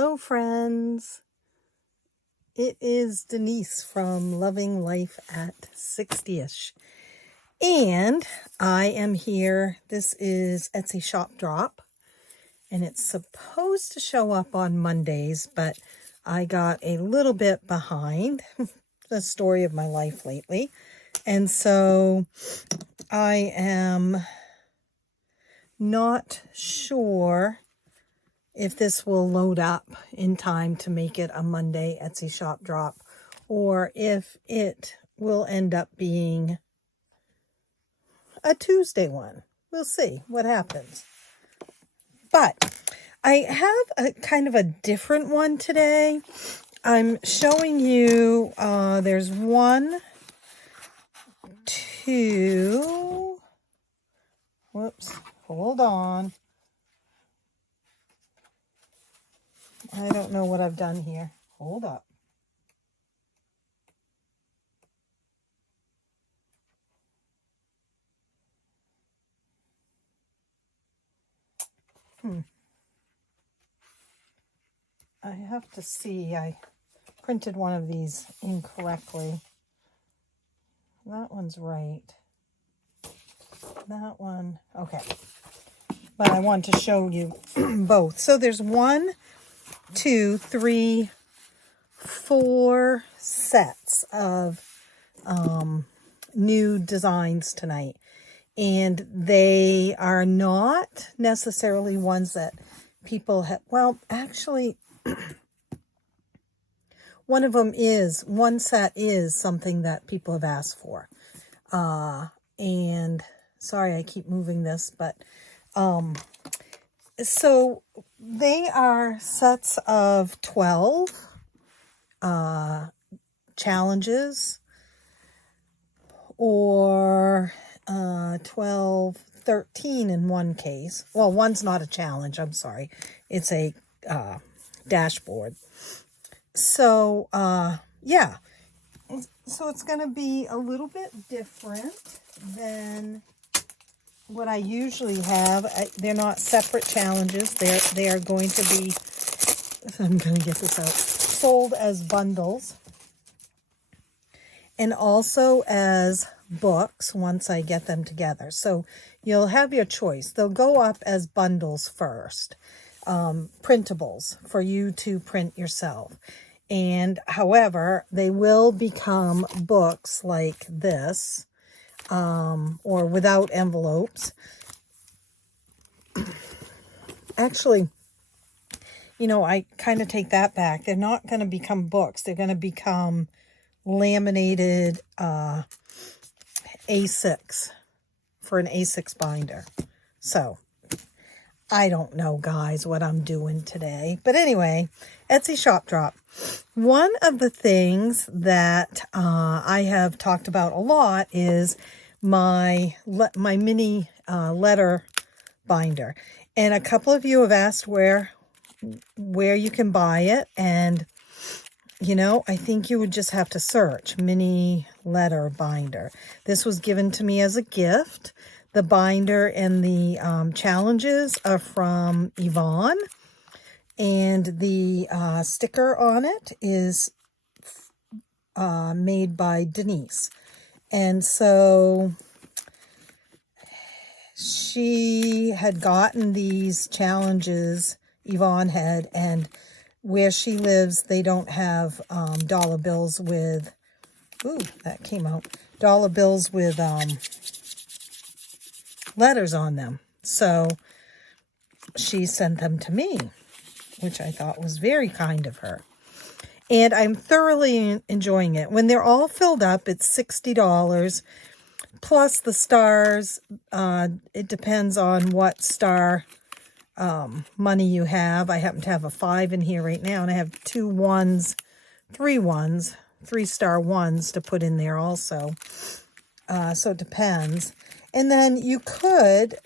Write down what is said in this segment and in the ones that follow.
Hello, friends. It is Denise from Loving Life at 60ish. And I am here. This is Etsy Shop Drop. And it's supposed to show up on Mondays, but I got a little bit behind the story of my life lately. And so I am not sure if this will load up in time to make it a Monday Etsy Shop Drop, or if it will end up being a Tuesday one. We'll see what happens. But I have a kind of a different one today. I'm showing you, there's 1, 2, whoops, hold on. I don't know what I've done here. Hold up. I have to see. I printed one of these incorrectly. That one's right. That one, okay. But I want to show you both. So there's 1, 2, 3, 4 sets of new designs tonight. And they are not necessarily ones that people have, well, actually, one set is something that people have asked for. And sorry, I keep moving this, but, so they are sets of 12, challenges, or, 12, 13 in one case. Well, one's not a challenge, I'm sorry. It's a, dashboard. So, yeah. So it's going to be a little bit different than what I usually have. They're not separate challenges. They are going to be, I'm going to get this out, sold as bundles. And also as books once I get them together. So you'll have your choice. They'll go up as bundles first. Printables for you to print yourself. And however, they will become books like this, or without envelopes. Actually, I kind of take that back. They're not going to become books. They're going to become laminated A6 for an A6 binder. So I don't know, guys, what I'm doing today. But anyway, Etsy Shop Drop. One of the things that I have talked about a lot is my mini letter binder. And a couple of you have asked where you can buy it. And, I think you would just have to search mini letter binder. This was given to me as a gift. The binder and the challenges are from Yvonne, and the sticker on it is made by Denise. And so she had gotten these challenges, Yvonne had, and where she lives, they don't have dollar bills with, ooh, that came out, dollar bills with letters on them. So she sent them to me, which I thought was very kind of her. And I'm thoroughly enjoying it. When they're all filled up, it's $60 plus the stars. It depends on what star money you have. I happen to have a 5 in here right now, and I have 2 1s, 3 1s, 3-star 1s to put in there also. So it depends. And then you could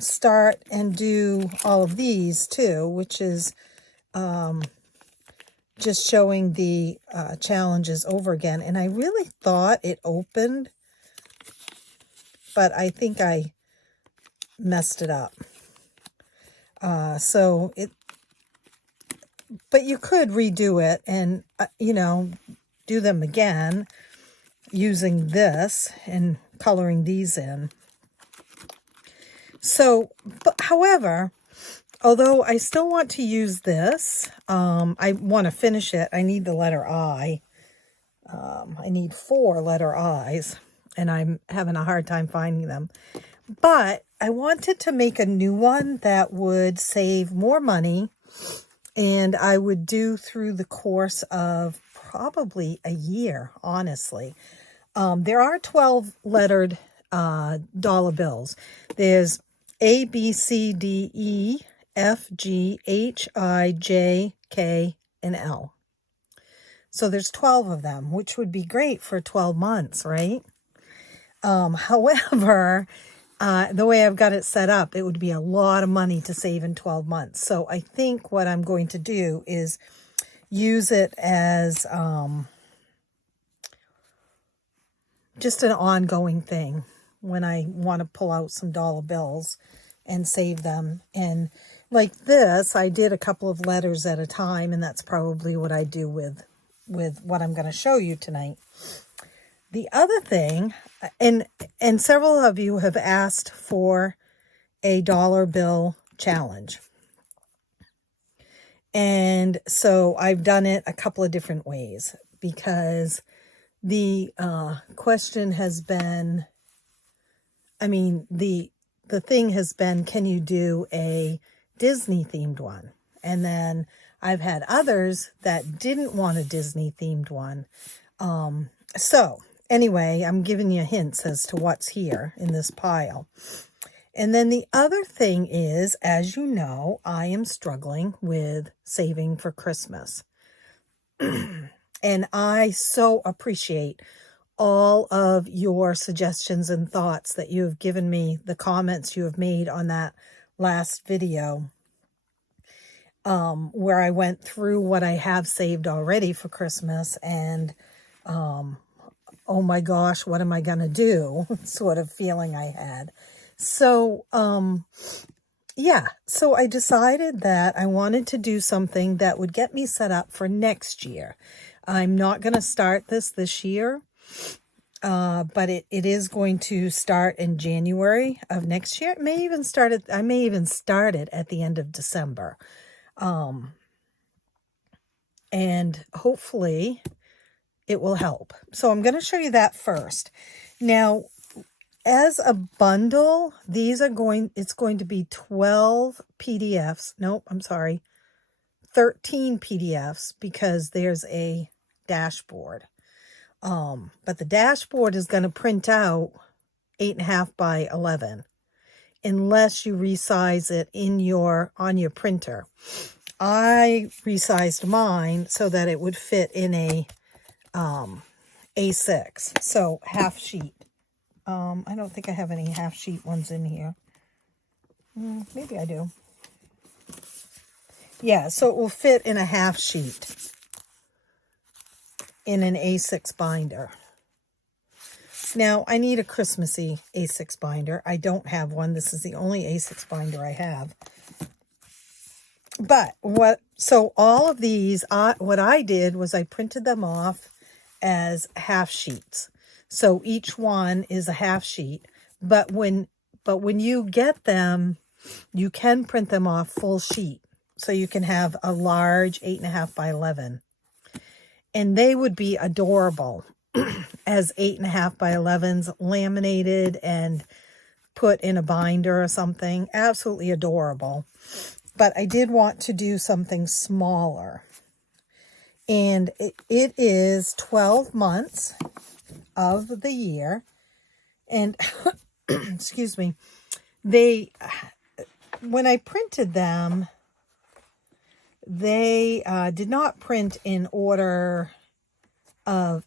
start and do all of these too, which is just showing the challenges over again. And I really thought it opened, but I think I messed it up. So But you could redo it and, you know, do them again using this and coloring these in. So, but however, although I still want to use this, I want to finish it. I need the letter I. I need 4 letter I's, and I'm having a hard time finding them. But I wanted to make a new one that would save more money, and I would do through the course of probably a year, honestly. There are 12 lettered dollar bills. There's A, B, C, D, E, F, G, H, I, J, K, and L. So there's 12 of them, which would be great for 12 months, right? However, the way I've got it set up, it would be a lot of money to save in 12 months. So I think what I'm going to do is use it as just an ongoing thing when I want to pull out some dollar bills and save them. And like this, I did a couple of letters at a time, and that's probably what I do with what I'm going to show you tonight. The other thing, and several of you have asked for a dollar bill challenge. And so I've done it a couple of different ways, because the question has been, I mean, the thing has been, can you do a Disney themed one? And then I've had others that didn't want a Disney themed one. So anyway, I'm giving you hints as to what's here in this pile. And then the other thing is, as you know, I am struggling with saving for Christmas. And I so appreciate all of your suggestions and thoughts that you have given me, the comments you have made on that last video, where I went through what I have saved already for Christmas, and oh my gosh, what am I going to do sort of feeling I had. So, yeah, so I decided that I wanted to do something that would get me set up for next year. I'm not going to start this year, but it is going to start in January of next year. I may even start it at the end of December. And hopefully it will help. So I'm going to show you that first. Now, as a bundle, it's going to be 12 PDFs. Nope, I'm sorry. 13 PDFs, because there's a dashboard. But the dashboard is going to print out 8.5 by 11, unless you resize it on your printer. I resized mine so that it would fit in a A6, so half sheet. I don't think I have any half sheet ones in here. Maybe I do. Yeah, so it will fit in a half sheet in an A6 binder. Now, I need a Christmassy A6 binder. I don't have one. This is the only A6 binder I have. But so all of these, what I did was I printed them off as half sheets. So each one is a half sheet. But when you get them, you can print them off full sheet. So you can have a large 8.5 by 11. And they would be adorable as 8.5 by 11s, laminated and put in a binder or something. Absolutely adorable. But I did want to do something smaller. And it is 12 months of the year. And, excuse me, when I printed them, they did not print in order of,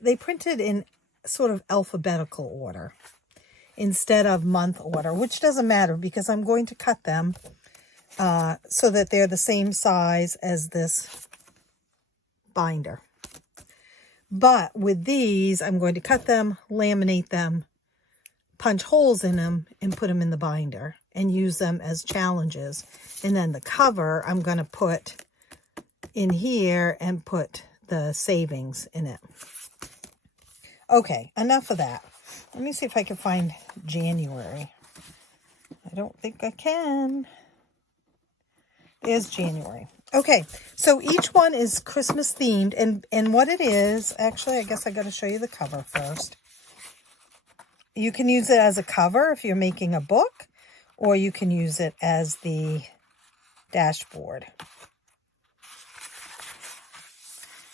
they printed in sort of alphabetical order instead of month order, which doesn't matter because I'm going to cut them so that they're the same size as this binder. But with these, I'm going to cut them, laminate them, punch holes in them and put them in the binder and use them as challenges. And then the cover I'm going to put in here and put the savings in it. Okay, enough of that. Let me see if I can find January. I don't think I can. There's January. Okay, so each one is Christmas themed, and what it is, actually, I guess I got to show you the cover first. You can use it as a cover if you're making a book, or you can use it as the dashboard.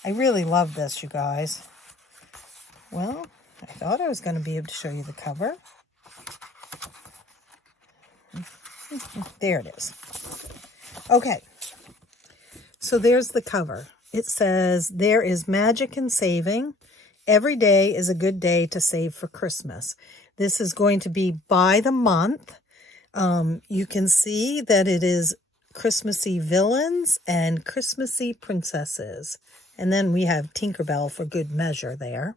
I really love this, you guys. Well, I thought I was going to be able to show you the cover. There it is. Okay, so there's the cover. It says, "There is magic in saving. Every day is a good day to save for Christmas." This is going to be by the month. You can see that it is Christmassy villains and Christmassy princesses. And then we have Tinkerbell for good measure there.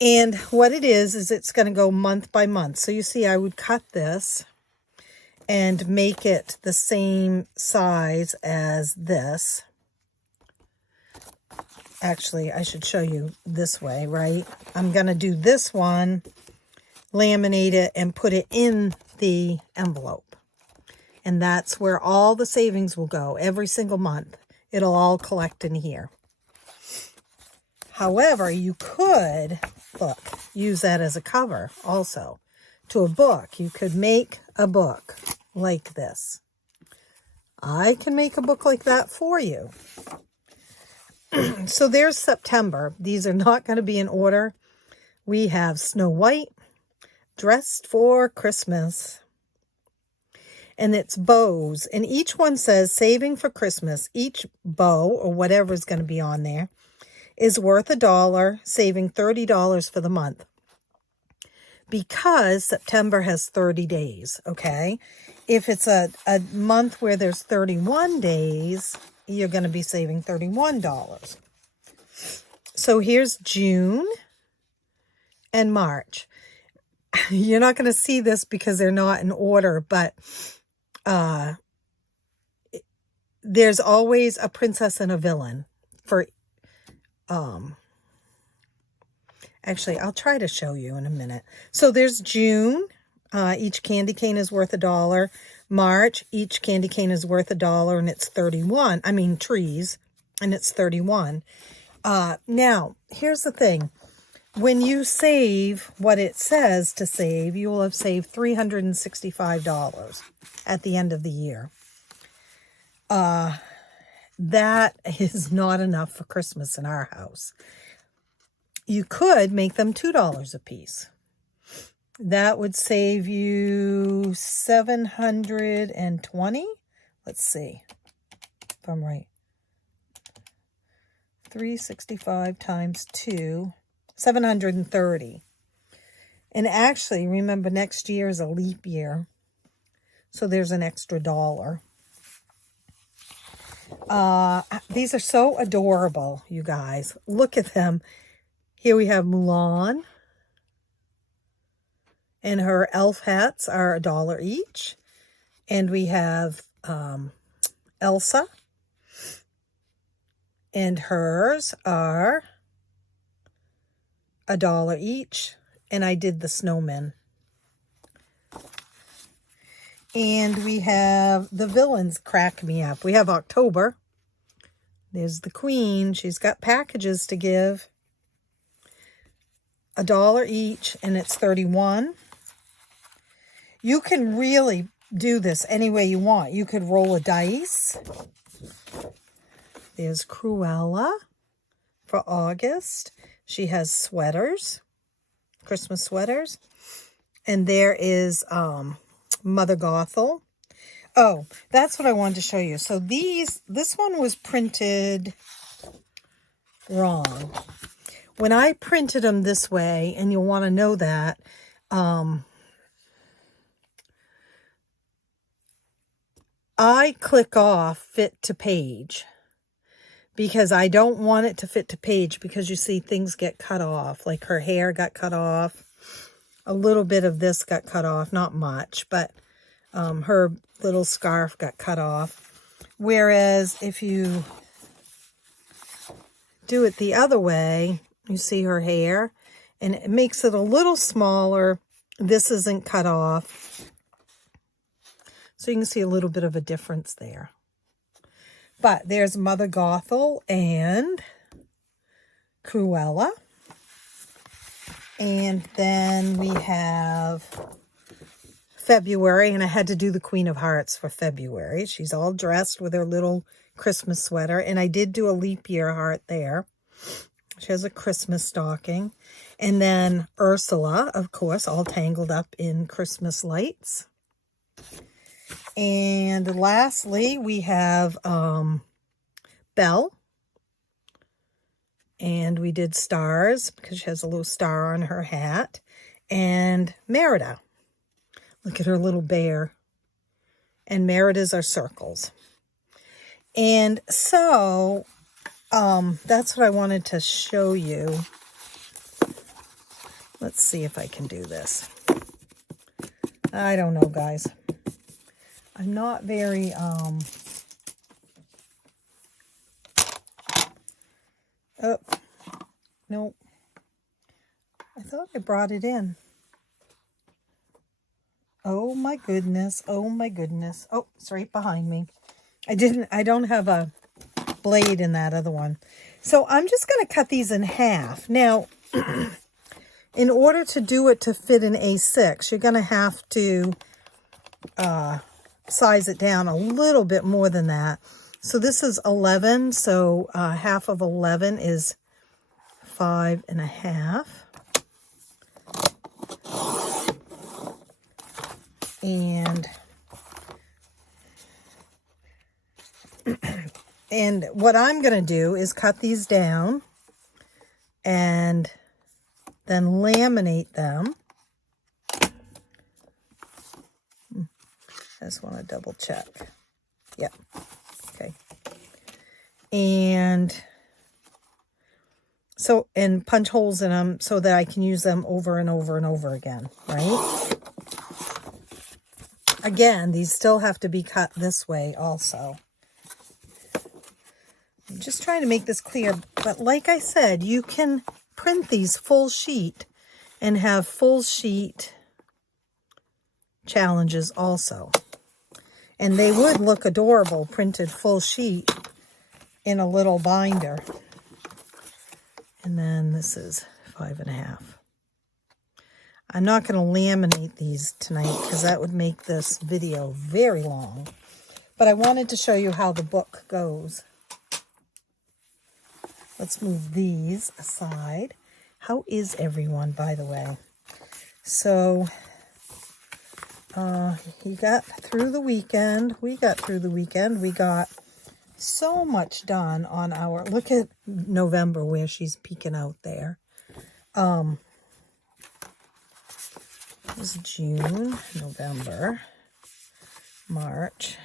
And what it is it's going to go month by month. So you see, I would cut this and make it the same size as this. Actually, I should show you this way, right? I'm going to do this one, laminate it, and put it in the envelope. And that's where all the savings will go every single month. It'll all collect in here. However, you could, look, use that as a cover also to a book. You could make a book like this. I can make a book like that for you. So there's September. These are not going to be in order. We have Snow White, Dressed for Christmas. And it's bows. And each one says saving for Christmas. Each bow, or whatever is going to be on there, is worth $1, saving $30 for the month. Because September has 30 days, okay? If it's a month where there's 31 days, you're going to be saving $31. So here's June and March. You're not going to see this because they're not in order, but there's always a princess and a villain for, actually, I'll try to show you in a minute. So there's June. Each candy cane is worth $1. March, each candy cane is worth $1, and it's 31. I mean, trees, and it's 31. Now, here's the thing. When you save what it says to save, you will have saved $365 at the end of the year. That is not enough for Christmas in our house. You could make them $2 a piece. That would save you $720. Let's see if I'm right. 365 times 2, 730. And actually, remember, next year is a leap year. So there's an extra $1. These are so adorable, you guys. Look at them. Here we have Mulan. And her elf hats are $1 each. And we have Elsa. And hers are $1 each. And I did the snowmen. And we have the villains crack me up. We have October. There's the Queen. She's got packages to give. $1 each, and it's 31. You can really do this any way you want. You could roll a dice. There's Cruella for August. She has sweaters, Christmas sweaters. And there is Mother Gothel. Oh, that's what I wanted to show you. So this one was printed wrong. When I printed them this way, and you'll want to know that, I click off fit to page because I don't want it to fit to page because you see things get cut off, like her hair got cut off a little bit of this got cut off, not much, but her little scarf got cut off. Whereas if you do it the other way, you see her hair, and it makes it a little smaller. This isn't cut off. So you can see a little bit of a difference there. But there's Mother Gothel and Cruella. And then we have February, and I had to do the Queen of Hearts for February. She's all dressed with her little Christmas sweater, and I did do a leap year heart there. She has a Christmas stocking. And then Ursula, of course, all tangled up in Christmas lights. And lastly, we have Belle. And we did stars because she has a little star on her hat. And Merida. Look at her little bear. And Merida's are circles. And so that's what I wanted to show you. Let's see if I can do this. I don't know, guys. I'm not very, oh, no. I thought I brought it in. Oh my goodness. Oh my goodness. Oh, it's right behind me. I don't have a blade in that other one. So I'm just going to cut these in half. Now, in order to do it to fit an A6, you're going to have to size it down a little bit more than that. So this is 11, so half of 11 is 5.5. And what I'm going to do is cut these down and then laminate them. I just want to double check. Yep. Okay. And so, and punch holes in them so that I can use them over and over and over again, right? Again, these still have to be cut this way also. I'm just trying to make this clear, but like I said, you can print these full sheet and have full sheet challenges also. And they would look adorable printed full sheet in a little binder. And then this is 5.5. I'm not going to laminate these tonight because that would make this video very long. But I wanted to show you how the book goes. Let's move these aside. How is everyone, by the way? So, you got through the weekend. We got through the weekend. We got so much done on our... Look at November where she's peeking out there. This is June, November, March,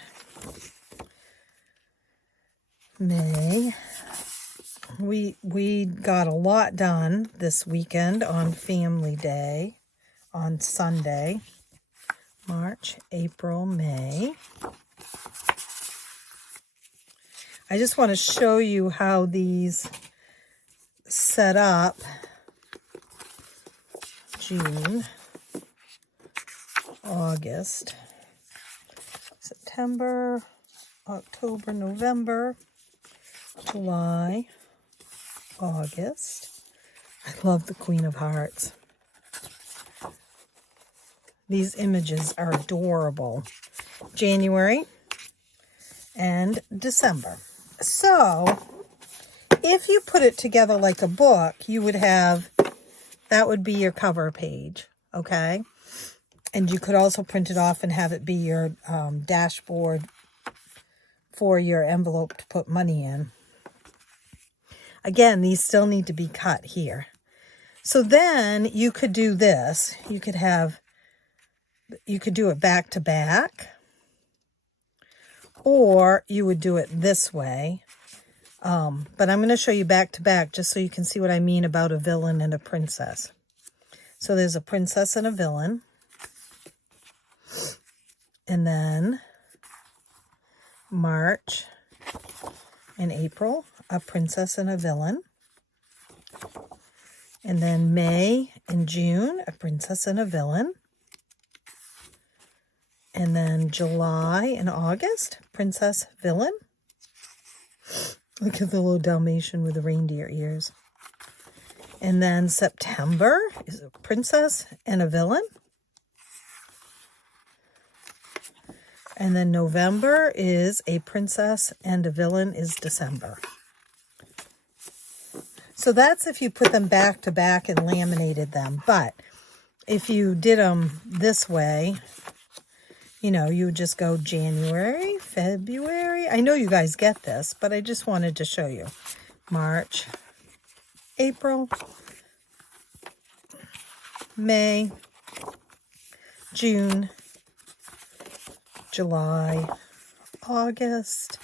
May. We got a lot done this weekend on Family Day, on Sunday. March, April, May. I just want to show you how these set up. June, August, September, October, November, July, August. I love the Queen of Hearts. These images are adorable. January and December. So, if you put it together like a book, you would have, that would be your cover page, okay? And you could also print it off and have it be your dashboard for your envelope to put money in. Again, these still need to be cut here. So then you could do this. You could do it back to back, or you would do it this way. But I'm going to show you back to back just so you can see what I mean about a villain and a princess. So there's a princess and a villain. And then March and April, a princess and a villain. And then May and June, a princess and a villain. And then July and August, princess, villain. Look at the little Dalmatian with the reindeer ears. And then September is a princess and a villain. And then November is a princess and a villain is December. So that's if you put them back to back and laminated them. But if you did them this way, you know, you would just go January, February. I know you guys get this, but I just wanted to show you. March, April, May, June, July, August,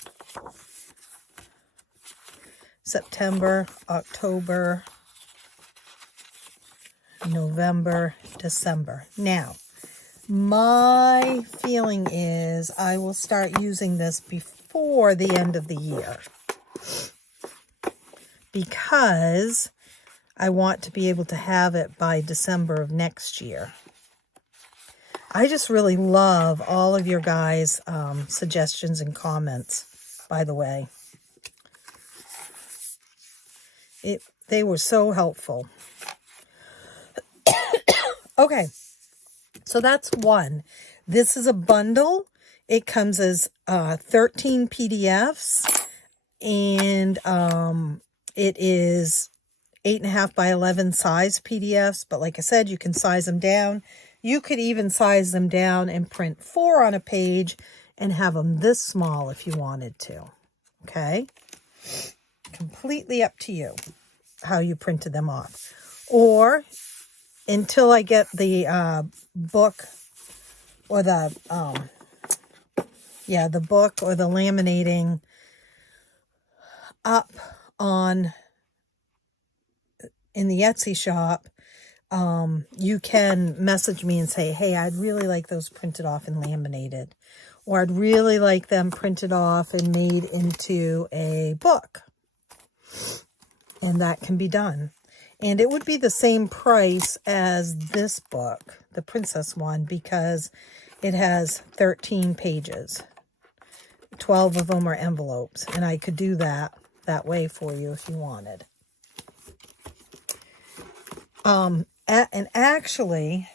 September, October, November, December. Now, my feeling is I will start using this before the end of the year because I want to be able to have it by December of next year. I just really love all of your guys' suggestions and comments, by the way. They were so helpful. Okay, so that's one. This is a bundle. It comes as 13 PDFs, and it is 8.5 by 11 size PDFs, but like I said, you can size them down. You could even size them down and print 4 on a page and have them this small if you wanted to. Okay? Completely up to you how you printed them off. Or until I get the book or the book or the laminating up on in the Etsy shop, you can message me and say, hey, I'd really like those printed off and laminated, or I'd really like them printed off and made into a book. And that can be done. And it would be the same price as this book, the princess one, because it has 13 pages. 12 of them are envelopes, and I could do that way for you if you wanted. And actually,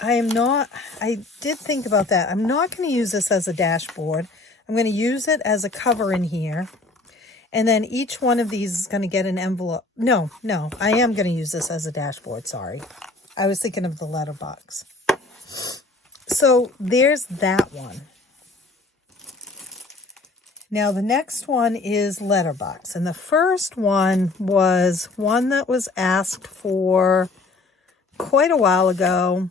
I did think about that. I'm not going to use this as a dashboard. I'm going to use it as a cover in here. And then each one of these is going to get an envelope. No, I am going to use this as a dashboard. Sorry. I was thinking of the letterbox. So there's that one. Now the next one is letterbox. And the first one was one that was asked for quite a while ago.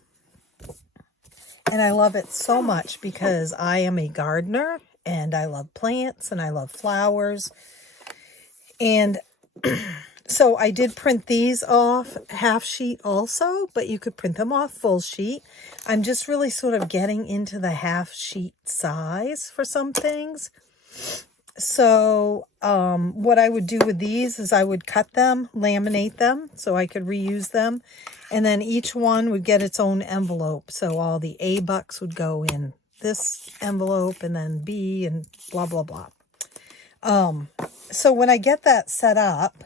And I love it so much because I am a gardener and I love plants and I love flowers. And so I did print these off half sheet also, but you could print them off full sheet. I'm just really sort of getting into the half sheet size for some things. So what I would do with these is I would cut them, laminate them so I could reuse them. And then each one would get its own envelope. So all the A bucks would go in this envelope and then B and blah, blah, blah. So when I get that set up,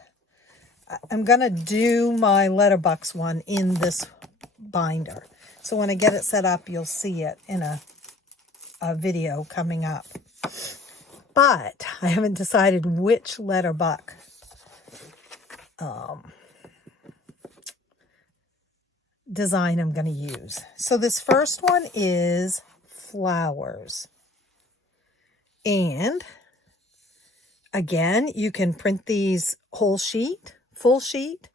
I'm going to do my letterbox one in this binder. So when I get it set up, you'll see it in a video coming up. But I haven't decided which letterbox design I'm going to use. So this first one is flowers. And again, you can print these whole sheet, full sheet.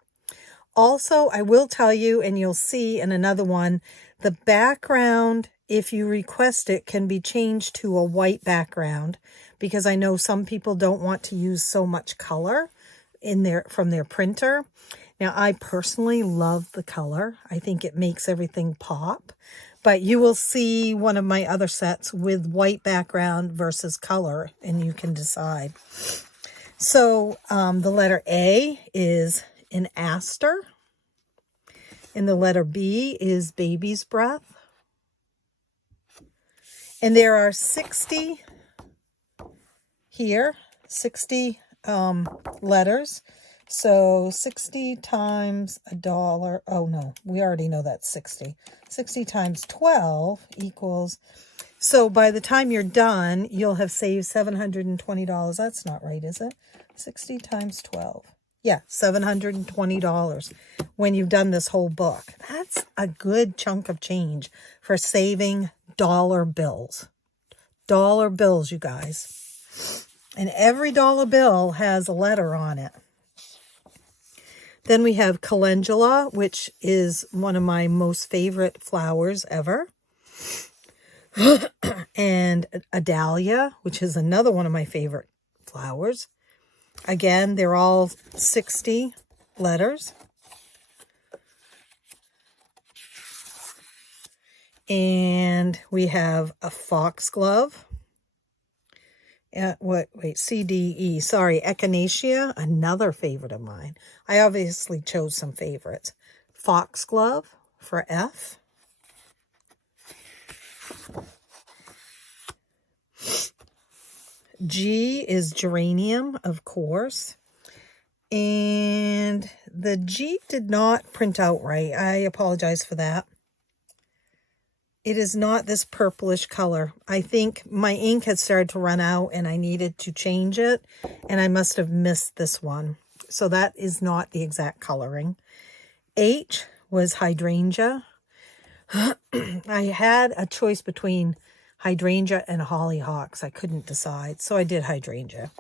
Also, I will tell you, and you'll see in another one, the background, if you request it, can be changed to a white background, because I know some people don't want to use so much color in from their printer. Now, I personally love the color. I think it makes everything pop. But you will see one of my other sets with white background versus color, and you can decide. So the letter A is an aster, and the letter B is baby's breath. And there are 60 here, 60 letters. So 60 times $1. Oh, no, we already know that's 60. 60 times 12 equals... So by the time you're done, you'll have saved $720. That's not right, is it? 60 times 12. Yeah, $720 when you've done this whole book. That's a good chunk of change for saving dollar bills. Dollar bills, you guys. And every dollar bill has a letter on it. Then we have calendula, which is one of my most favorite flowers ever. And a dahlia, which is another one of my favorite flowers. Again, they're all 60 letters. And we have a foxglove. CDE, sorry, echinacea, another favorite of mine. I obviously chose some favorites. Foxglove for F. G is geranium, of course. And the G did not print out right. I apologize for that. It is not this purplish color. I think my ink had started to run out and I needed to change it. And I must have missed this one. So that is not the exact coloring. H was hydrangea. I had a choice between hydrangea and hollyhocks. I couldn't decide, so I did hydrangea.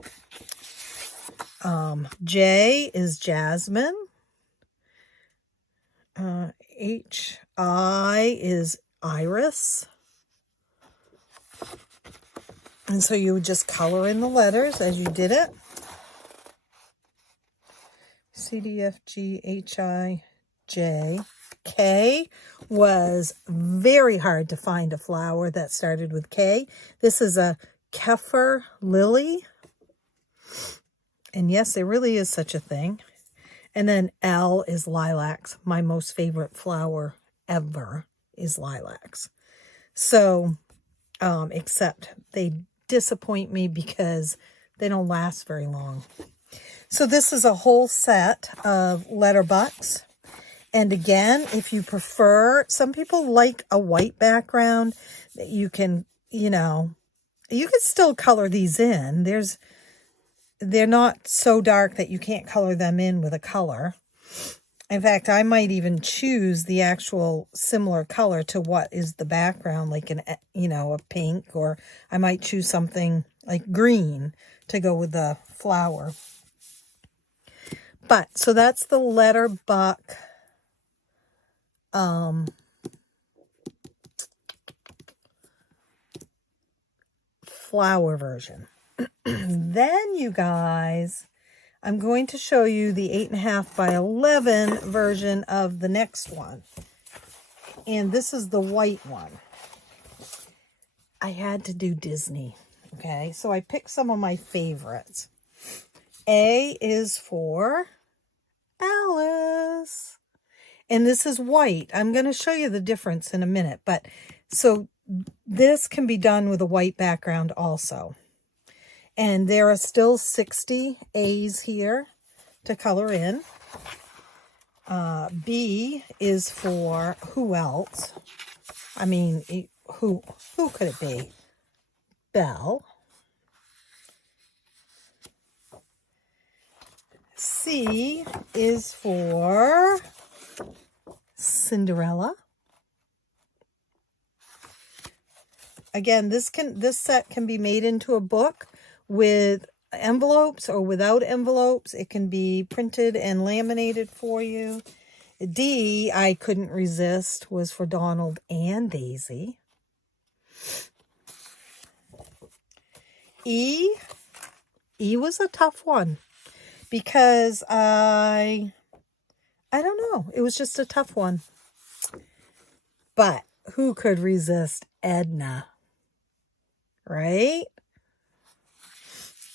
J is jasmine. I is iris. And so you would just color in the letters as you did it. C, D, F, G, H, I, J. K was very hard to find a flower that started with K. This is a Kaffir lily. And yes, there really is such a thing. And then L is lilacs. My most favorite flower ever is lilacs. So, except they disappoint me because they don't last very long. So this is a whole set of letter bucks. And again, if you prefer, some people like a white background, you can, you can still color these in. They're not so dark that you can't color them in with a color. In fact, I might even choose the actual similar color to what is the background, like a pink, or I might choose something like green to go with the flower. But, so that's the letter buck flower version. Then, you guys, I'm going to show you the 8.5 by 11 version of the next one. And this is the white one. I had to do Disney, okay? So I picked some of my favorites. A is for Alice. And this is white. I'm going to show you the difference in a minute. But so this can be done with a white background also. And there are still 60 A's here to color in. B is for who else? I mean, who could it be? Belle. C is for Cinderella. Again, this set can be made into a book with envelopes or without envelopes. It can be printed and laminated for you. D, I couldn't resist, was for Donald and Daisy. E was a tough one because I I don't know. It was just a tough one. But who could resist Edna? Right?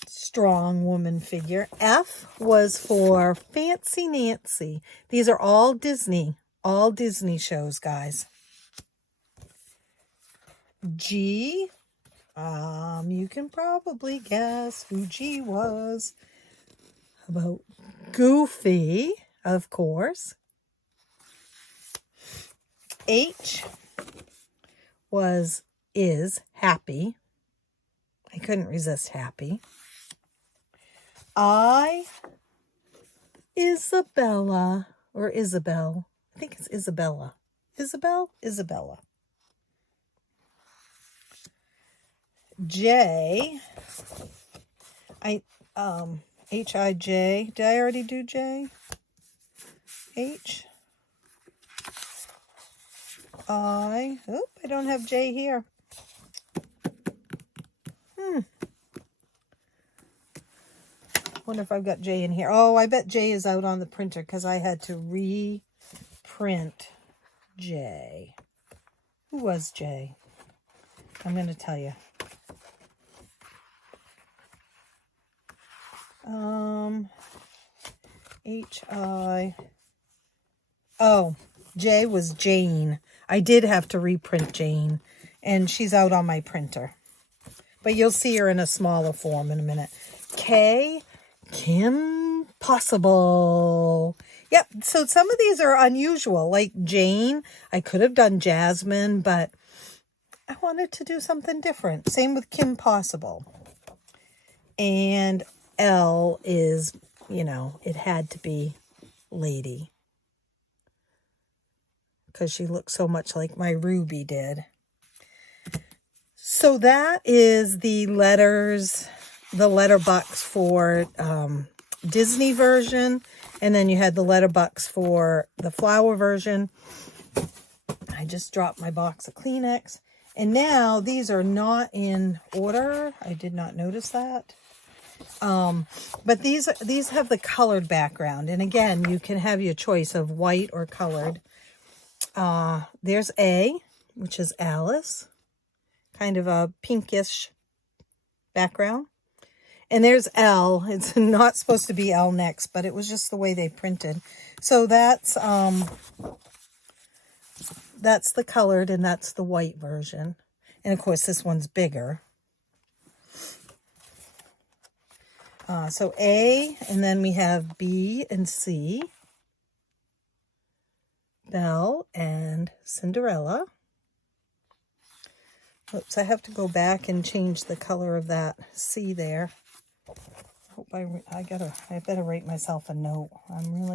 Strong woman figure. F was for Fancy Nancy. These are all Disney shows, guys. G, you can probably guess who G was. How about Goofy, of course. H is Happy. I couldn't resist Happy. I, Isabella, or Isabel. I think it's Isabella. Isabella. J, H-I-J. Did I already do J? H. I don't have J here. Wonder if I've got J in here. Oh, I bet J is out on the printer because I had to reprint J. Who was J? I'm going to tell you. Oh, J was Jane. I did have to reprint Jane, and she's out on my printer. But you'll see her in a smaller form in a minute. K, Kim Possible. Yep, so some of these are unusual, like Jane. I could have done Jasmine, but I wanted to do something different. Same with Kim Possible. And L is, it had to be Lady, because she looked so much like my Ruby did. So that is the letters, the letterbox for Disney version. And then you had the letterbox for the flower version. I just dropped my box of Kleenex. And now these are not in order. I did not notice that. But these have the colored background. And again, you can have your choice of white or colored. There's A, which is Alice. Kind of a pinkish background. And there's L. It's not supposed to be L next, but it was just the way they printed. So that's the colored and that's the white version. And of course, this one's bigger. So A, and then we have B and C. Belle and Cinderella. Oops, I have to go back and change the color of that C there. I better write myself a note. I'm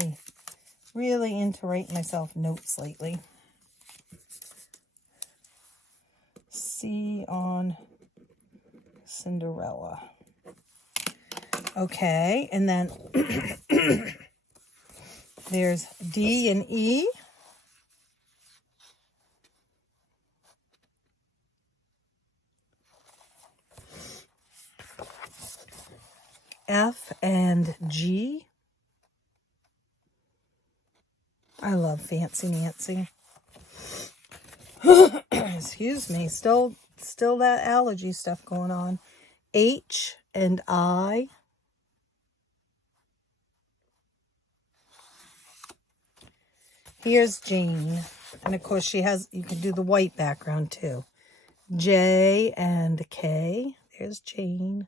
really into writing myself notes lately. C on Cinderella. Okay, and then there's D and E. F and G. I love Fancy Nancy. Excuse me, still that allergy stuff going on. H and I. Here's Jane. And of course you can do the white background too. J and K. There's Jane.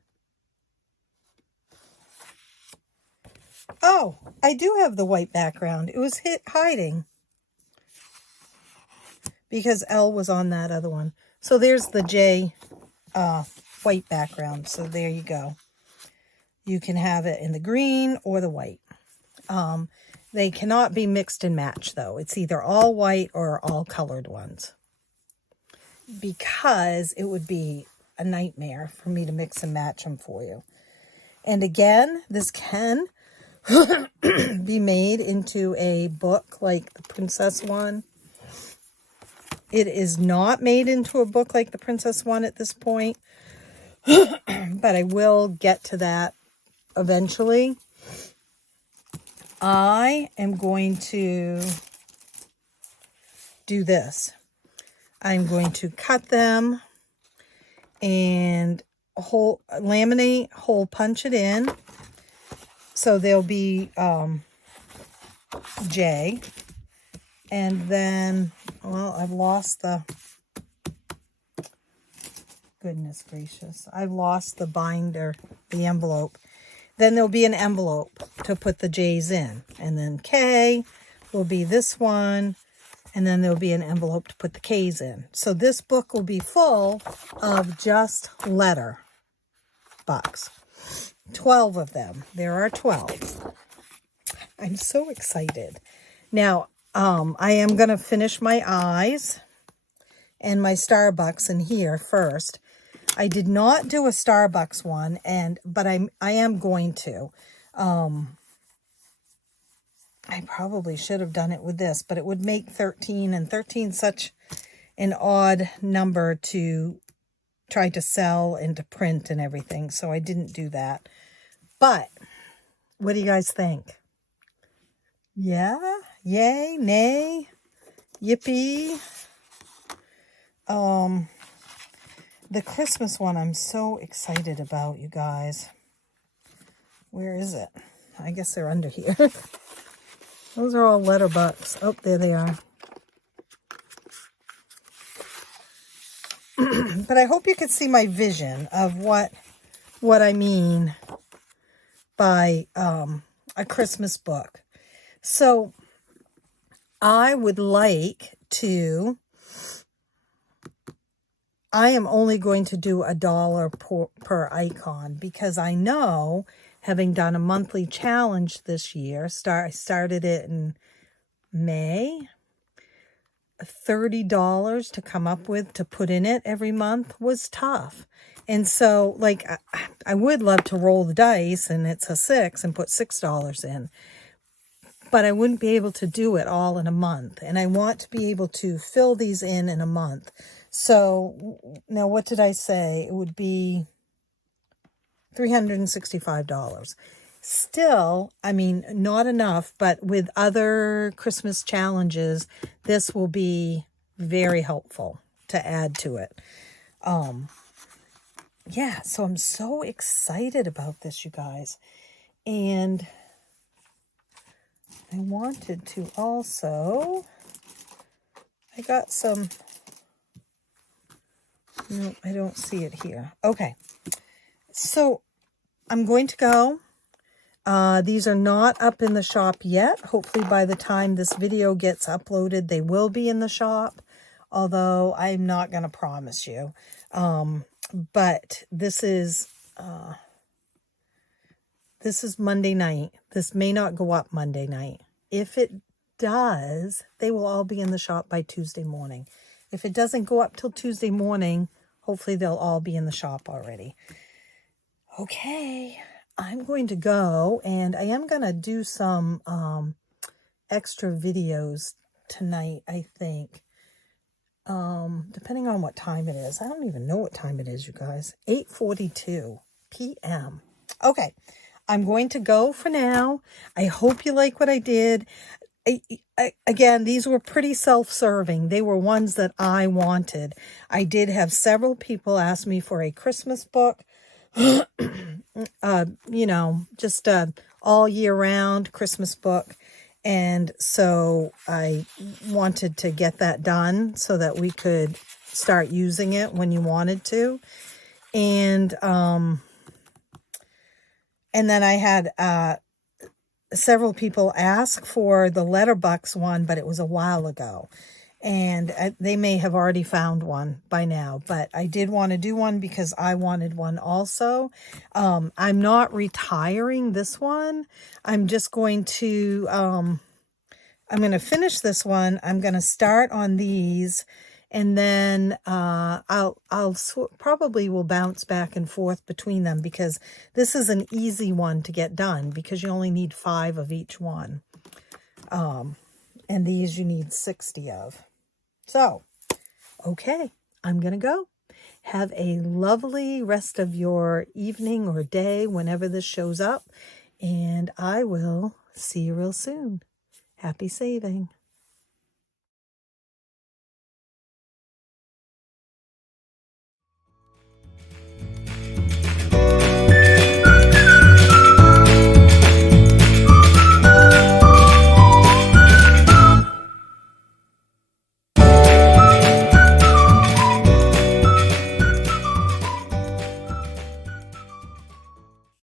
Oh, I do have the white background. It was hiding because L was on that other one. So there's the J white background. So there you go. You can have it in the green or the white. They cannot be mixed and matched, though. It's either all white or all colored ones, because it would be a nightmare for me to mix and match them for you. And again, this can be made into a book like the Princess one. It is not made into a book like the Princess one at this point, but I will get to that eventually. I am going to do this. I'm going to cut them and laminate, hole punch it in. So they'll be J. And then, well, I've lost the, goodness gracious, I've lost the binder, the envelope. Then there'll be an envelope to put the J's in. And then K will be this one. And then there'll be an envelope to put the K's in. So this book will be full of just letter bucks. 12 of them. There are 12. I'm so excited. Now, I am going to finish my eyes and my Starbucks in here first. I did not do a Starbucks one, but I am going to. I probably should have done it with this, but it would make 13, and 13 is such an odd number to try to sell and to print and everything, so I didn't do that. But what do you guys think? Yeah? Yay? Nay? Yippee? The Christmas one I'm so excited about, you guys. Where is it? I guess they're under here. Those are all letter bucks. Oh, there they are. But I hope you can see my vision of what I mean by a Christmas book. So I would like to, I am only going to do $1 per icon, because I know, having done a monthly challenge this year, I started it in May, $30 to come up with to put in it every month was tough. And so, like, I would love to roll the dice and it's a 6 and put $6 in, but I wouldn't be able to do it all in a month. And I want to be able to fill these in a month. So now, what did I say? It would be $365. Still, I mean, not enough, but with other Christmas challenges, this will be very helpful to add to it. Yeah, so I'm so excited about this, you guys. And I wanted to also, I got some, no, I don't see it here. Okay, so I'm going to go. These are not up in the shop yet. Hopefully by the time this video gets uploaded, they will be in the shop, although I'm not going to promise you. But this is Monday night. This may not go up Monday night. If it does, they will all be in the shop by Tuesday morning. If it doesn't go up till Tuesday morning, hopefully they'll all be in the shop already. Okay, I'm going to go, and I am going to do some extra videos tonight, I think. Depending on what time it is. I don't even know what time it is, you guys. 8:42 p.m. Okay, I'm going to go for now. I hope you like what I did. Again, these were pretty self-serving. They were ones that I wanted. I did have several people ask me for a Christmas book. You know, just all year round Christmas book. And so I wanted to get that done so that we could start using it when you wanted to. And then I had several people ask for the Letterbucks one, but it was a while ago. And they may have already found one by now, but I did want to do one because I wanted one also. I'm not retiring this one. I'm just going to, I'm going to finish this one. I'm going to start on these, and then I'll probably will bounce back and forth between them, because this is an easy one to get done because you only need 5 of each one. And these you need 60 of. So, okay, I'm going to go. Have a lovely rest of your evening or day whenever this shows up. And I will see you real soon. Happy saving.